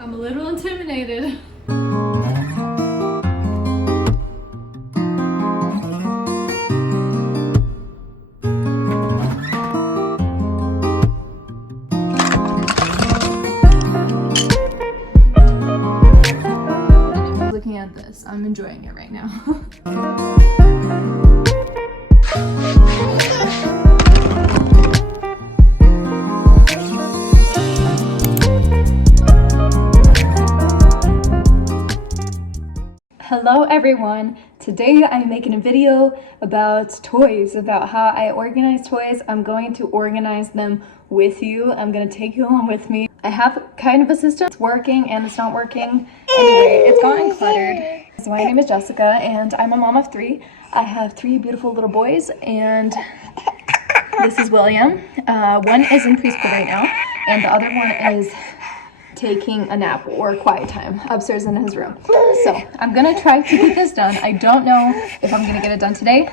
I'm a little intimidated. Looking at this, I'm enjoying it right now. Hello everyone! Today I'm making a video about toys, about how I organize toys. I'm going to organize them with you. I'm going to take you along with me. I have kind of a system. It's working and it's not working. Anyway, it's gotten cluttered. So my name is Jessica and I'm a mom of 3. I have 3 beautiful little boys and this is William. One is in preschool right now and the other one is taking a nap or quiet time upstairs in his room. So I'm gonna try to get this done. I don't know if I'm gonna get it done today.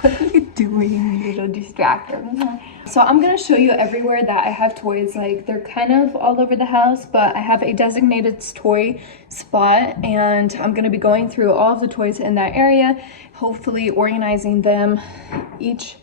What are you doing, you little distractor? So I'm gonna show you everywhere that I have toys. Like, they're kind of all over the house, but I have a designated toy spot and I'm gonna be going through all of the toys in that area, hopefully organizing them each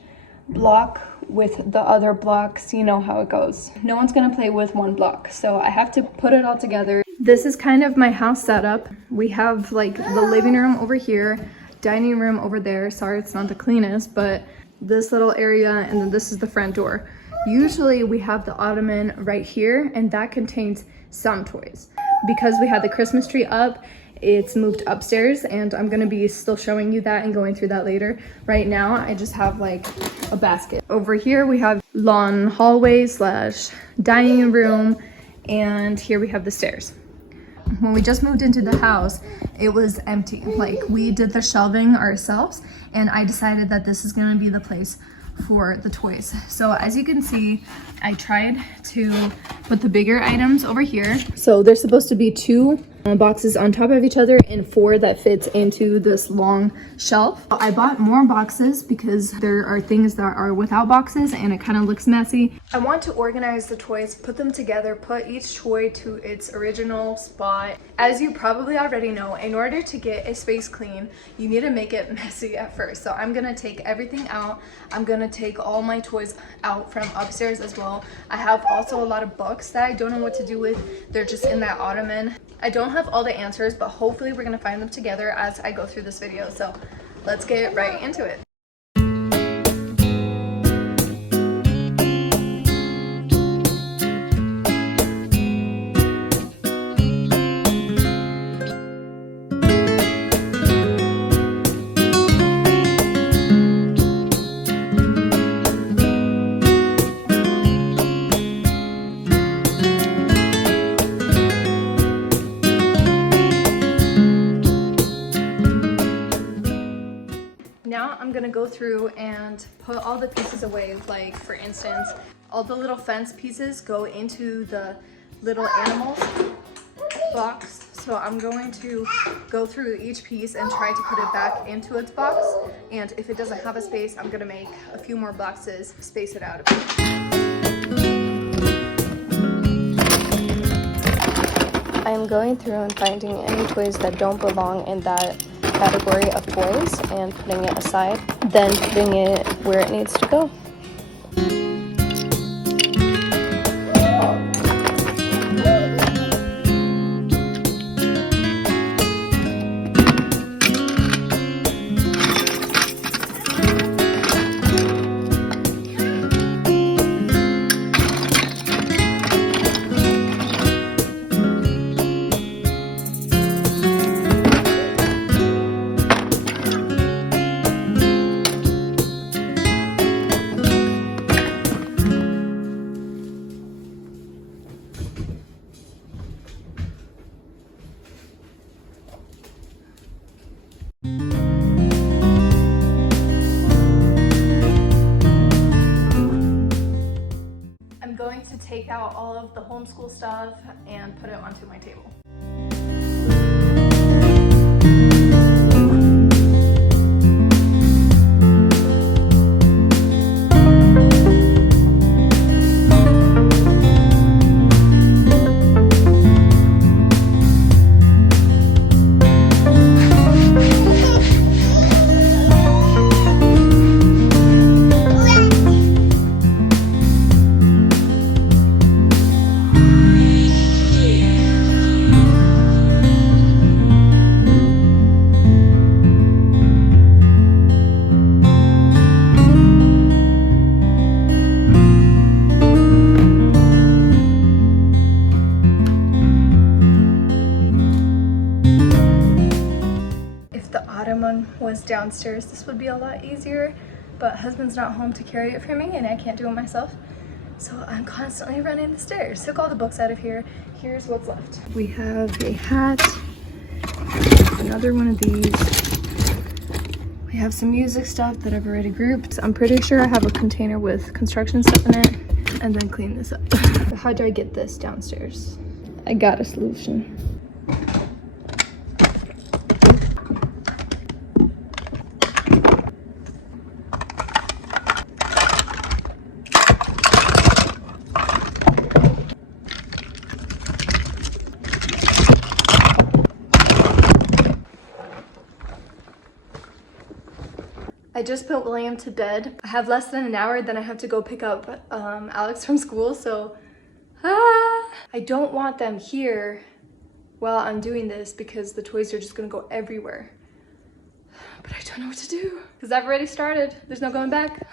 block with the other blocks. You know how it goes. No one's gonna play with one block, so I have to put it all together. This is kind of my house setup. We have like the living room over here, dining room over there. Sorry, it's not the cleanest, but this little area, and then this is the front door. Usually we have the ottoman right here, and that contains some toys. Because we had the Christmas tree up, it's moved upstairs, and I'm gonna be still showing you that and going through that later. Right now, I just have like a basket. Over here, we have lawn hallway slash dining room, and here we have the stairs. When we just moved into the house, it was empty. Like, we did the shelving ourselves, and I decided that this is gonna be the place for the toys. So as you can see, I tried to put the bigger items over here. So there's supposed to be 2 boxes on top of each other and 4 that fits into this long shelf. I bought more boxes because there are things that are without boxes and it kind of looks messy. I want to organize the toys, put them together, put each toy to its original spot. As you probably already know, in order to get a space clean, you need to make it messy at first. So I'm gonna take everything out. I'm gonna take all my toys out from upstairs as well. I have also a lot of books that I don't know what to do with. They're just in that ottoman. I don't have all the answers, but hopefully we're gonna find them together as I go through this video. So let's get right into it. Now I'm gonna go through and put all the pieces away. Like, for instance, all the little fence pieces go into the little animals box. So I'm going to go through each piece and try to put it back into its box. And if it doesn't have a space, I'm gonna make a few more boxes, space it out a bit. I'm going through and finding any toys that don't belong in that category of toys and putting it aside, then putting it where it needs to go. Take out all of the homeschool stuff and put it onto my table. was downstairs. This would be a lot easier, but husband's not home to carry it for me and I can't do it myself. So I'm constantly running the stairs. Took all the books out of here. Here's what's left. We have a hat, another one of these. We have some music stuff that I've already grouped. I'm pretty sure I have a container with construction stuff in it, and then clean this up. How do I get this downstairs? I got a solution. I just put William to bed. I have less than an hour, then I have to go pick up Alex from school, so I don't want them here while I'm doing this because the toys are just gonna go everywhere. But I don't know what to do because I've already started. There's no going back.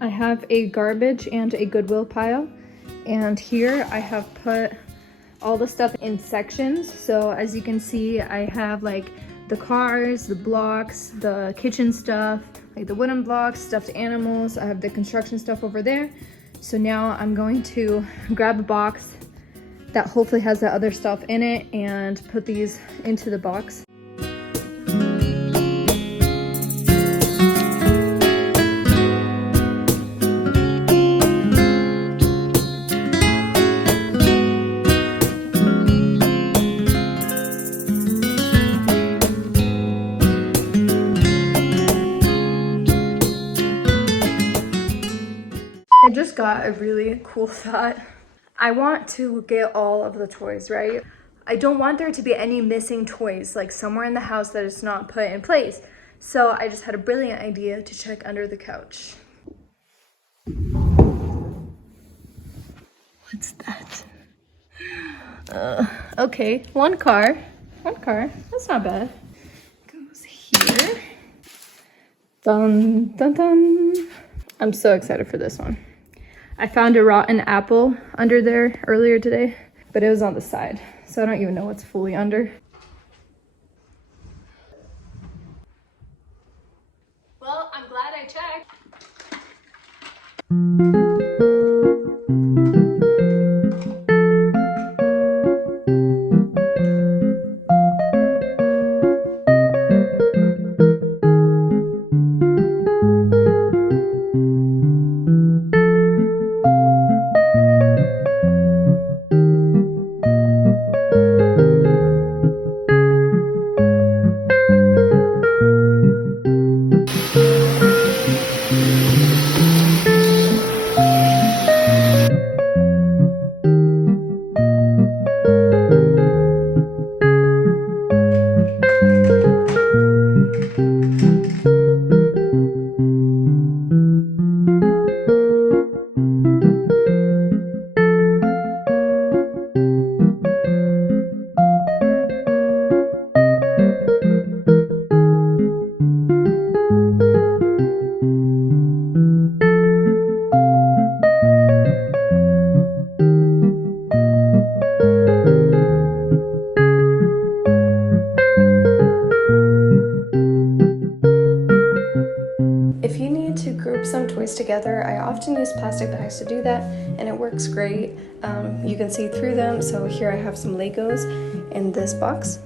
I have a garbage and a Goodwill pile, and here I have put all the stuff in sections. So as you can see, I have like the cars, the blocks, the kitchen stuff, like the wooden blocks, stuffed animals. I have the construction stuff over there. So now I'm going to grab a box that hopefully has the other stuff in it and put these into the box. I just got a really cool thought. I want to get all of the toys, right? I don't want there to be any missing toys, like somewhere in the house that is not put in place. So I just had a brilliant idea to check under the couch. What's that? Okay, one car, that's not bad. Goes here. Dun, dun, dun. I'm so excited for this one. I found a rotten apple under there earlier today, but it was on the side, so I don't even know what's fully under. Well, I'm glad I checked. If you need to group some toys together, I often use plastic bags to do that, and it works great. You can see through them, so here I have some Legos in this box.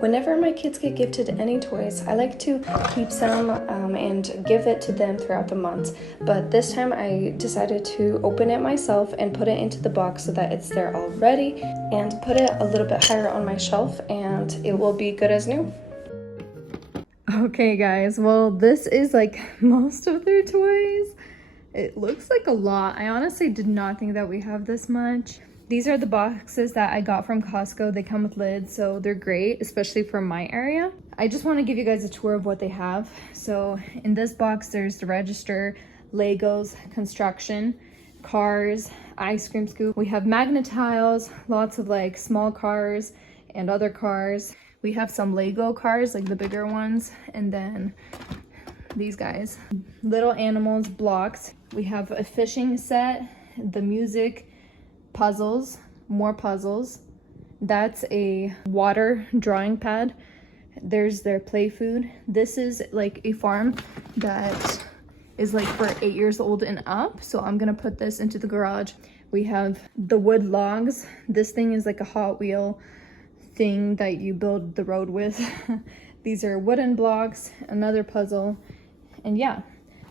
Whenever my kids get gifted any toys, I like to keep some and give it to them throughout the month. But this time I decided to open it myself and put it into the box so that it's there already, and put it a little bit higher on my shelf, and it will be good as new. Okay guys, well this is like most of their toys. It looks like a lot. I honestly did not think that we have this much. These are the boxes that I got from Costco. They come with lids, so they're great, especially for my area. I just want to give you guys a tour of what they have. So in this box, there's the register, Legos, construction, cars, ice cream scoop. We have magnet tiles, lots of like small cars and other cars. We have some Lego cars, like the bigger ones, and then these guys. Little animals, blocks. We have a fishing set, the music, puzzles, more puzzles. That's a water drawing pad. There's their play food. This is like a farm that is like for 8 years old and up, so I'm gonna put this into the garage. We have the wood logs. This thing is like a Hot Wheel thing that you build the road with. These are wooden blocks, another puzzle, and yeah,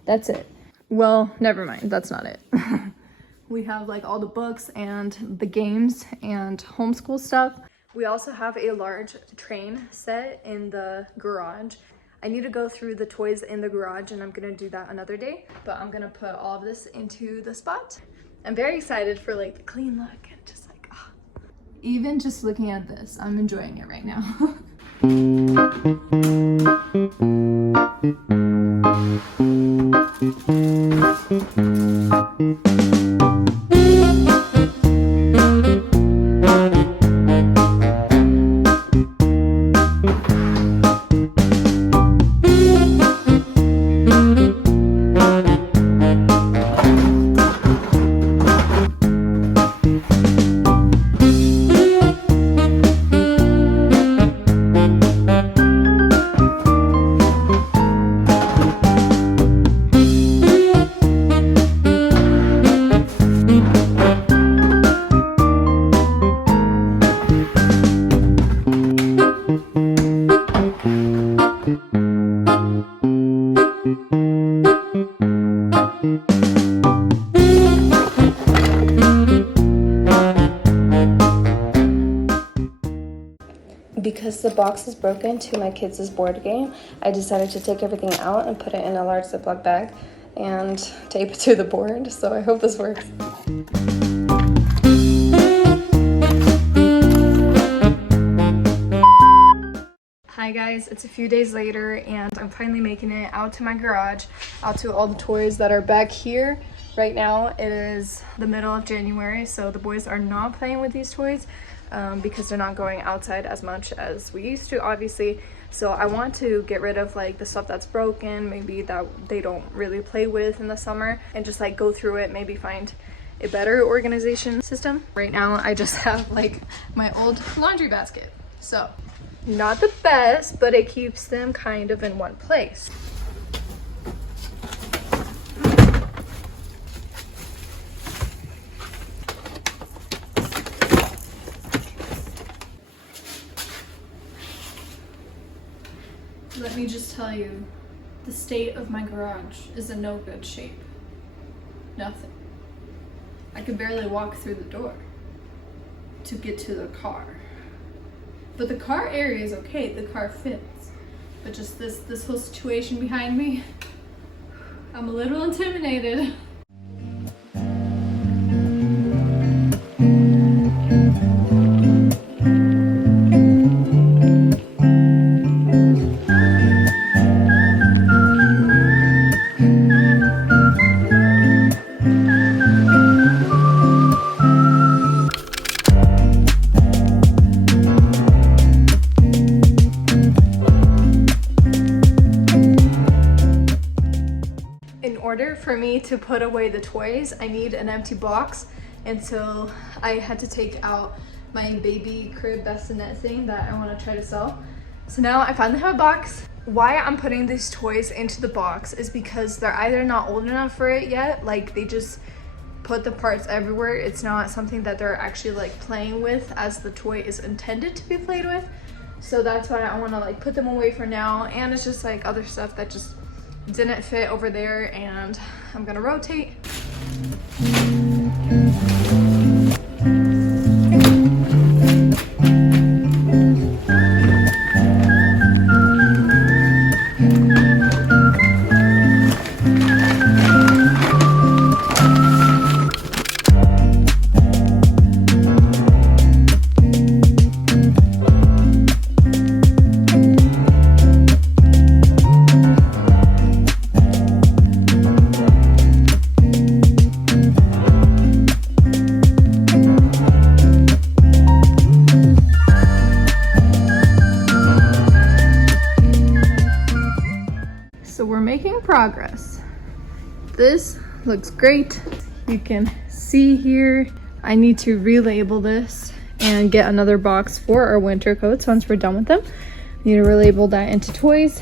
that's it. Well, never mind, that's not it. We have like all the books and the games and homeschool stuff. We also have a large train set in the garage. I need to go through the toys in the garage, and I'm gonna do that another day, but I'm gonna put all of this into the spot. I'm very excited for like the clean look and just like, oh. Even just looking at this, I'm enjoying it right now. Because the box is broken to my kids' board game, I decided to take everything out and put it in a large Ziploc bag and tape it to the board, so I hope this works. Hi guys, it's a few days later and I'm finally making it out to my garage, out to all the toys that are back here. Right now it is the middle of January, so the boys are not playing with these toys because they're not going outside as much as we used to, obviously. So I want to get rid of like the stuff that's broken, maybe that they don't really play with in the summer, and just like go through it, maybe find a better organization system. Right now I just have like my old laundry basket, so not the best, but it keeps them kind of in one place. Let me just tell you, the state of my garage is in no good shape. Nothing. I could barely walk through the door to get to the car. But the car area is okay, the car fits. But just this whole situation behind me, I'm a little intimidated. For me to put away the toys, I need an empty box, and so I had to take out my baby crib bassinet thing that I want to try to sell. So now I finally have a box. Why I'm putting these toys into the box is because they're either not old enough for it yet, like they just put the parts everywhere. It's not something that they're actually like playing with as the toy is intended to be played with. So that's why I want to like put them away for now, and it's just like other stuff that just didn't fit over there, and I'm gonna rotate. progress. This looks great. You can see here, I need to relabel this and get another box for our winter coats once we're done with them. I need to relabel that into toys.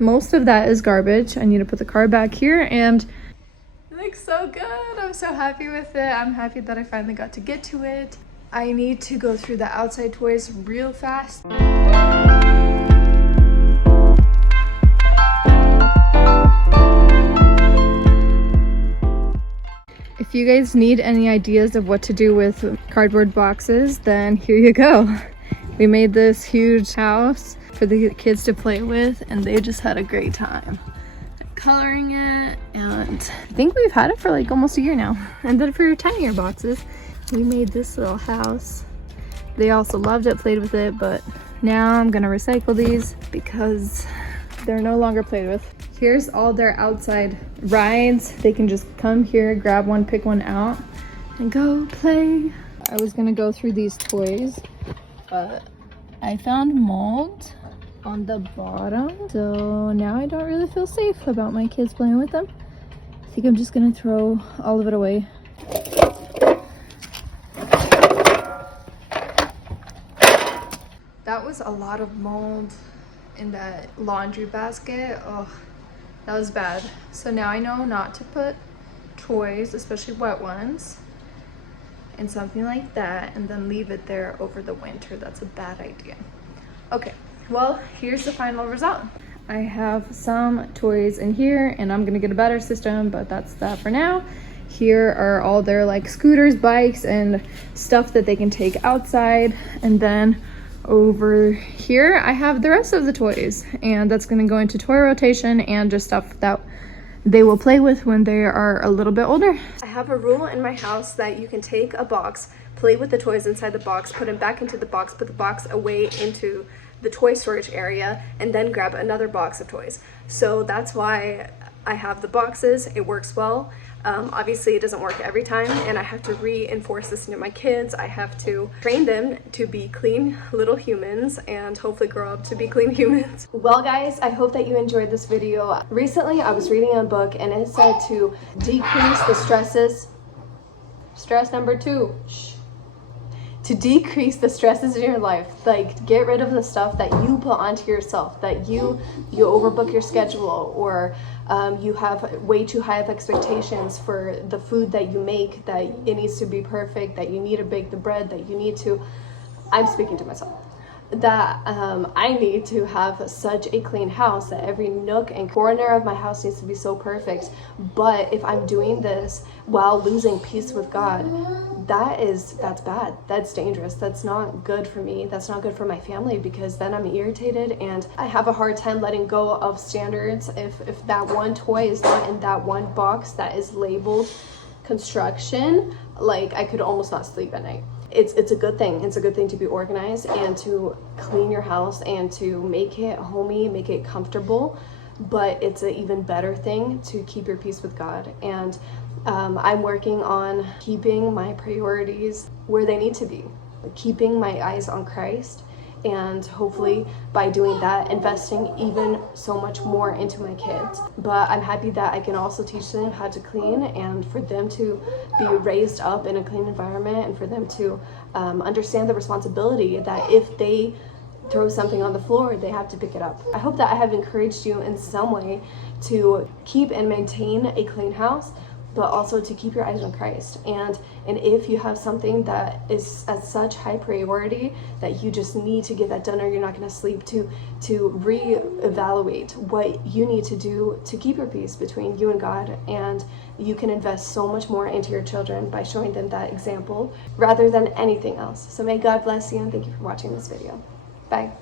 Most of that is garbage. I need to put the card back here, and it looks so good. I'm so happy with it. I'm happy that I finally got to get to it. I need to go through the outside toys real fast. If you guys need any ideas of what to do with cardboard boxes, then here you go. We made this huge house for the kids to play with, and they just had a great time coloring it. And I think we've had it for like almost a year now. And then for your tinier boxes, we made this little house. They also loved it, played with it, but now I'm gonna recycle these because they're no longer played with. Here's all their outside rides. They can just come here, grab one, pick one out, and go play. I was gonna go through these toys, but I found mold on the bottom, so now I don't really feel safe about my kids playing with them. I think I'm just gonna throw all of it away. That was a lot of mold in that laundry basket. Oh, that was bad. So now I know not to put toys, especially wet ones, in something like that and then leave it there over the winter. That's a bad idea. Okay, well, here's the final result. I have some toys in here, and I'm gonna get a better system, but that's that for now. Here are all their like scooters, bikes, and stuff that they can take outside. And then over here I have the rest of the toys, and that's going to go into toy rotation and just stuff that they will play with when they are a little bit older. I have a rule in my house that you can take a box, play with the toys inside the box, put them back into the box, put the box away into the toy storage area, and then grab another box of toys. So that's why I have the boxes. It works well. Obviously it doesn't work every time, and I have to reinforce this into my kids. I have to train them to be clean little humans and hopefully grow up to be clean humans. Well guys, I hope that you enjoyed this video. Recently I was reading a book and it said to decrease the stresses. Stress number 2. Shh. To decrease the stresses in your life, like get rid of the stuff that you put onto yourself, that you overbook your schedule, or you have way too high of expectations for the food that you make, that it needs to be perfect, that you need to bake the bread, that you need to, I'm speaking to myself, that I need to have such a clean house, that every nook and corner of my house needs to be so perfect. But if I'm doing this while losing peace with God, that's bad. That's dangerous. That's not good for me. That's not good for my family, because then I'm irritated and I have a hard time letting go of standards. If that one toy is not in that one box that is labeled construction, like I could almost not sleep at night. It's a good thing. It's a good thing to be organized and to clean your house and to make it homey, make it comfortable. But it's an even better thing to keep your peace with God. And I'm working on keeping my priorities where they need to be, keeping my eyes on Christ, and hopefully by doing that, investing even so much more into my kids. But I'm happy that I can also teach them how to clean, and for them to be raised up in a clean environment, and for them to understand the responsibility that if they throw something on the floor, they have to pick it up. I hope that I have encouraged you in some way to keep and maintain a clean house, but also to keep your eyes on Christ. And if you have something that is at such high priority that you just need to get that done or you're not going to sleep, to reevaluate what you need to do to keep your peace between you and God. And you can invest so much more into your children by showing them that example rather than anything else. So may God bless you, and thank you for watching this video. Bye.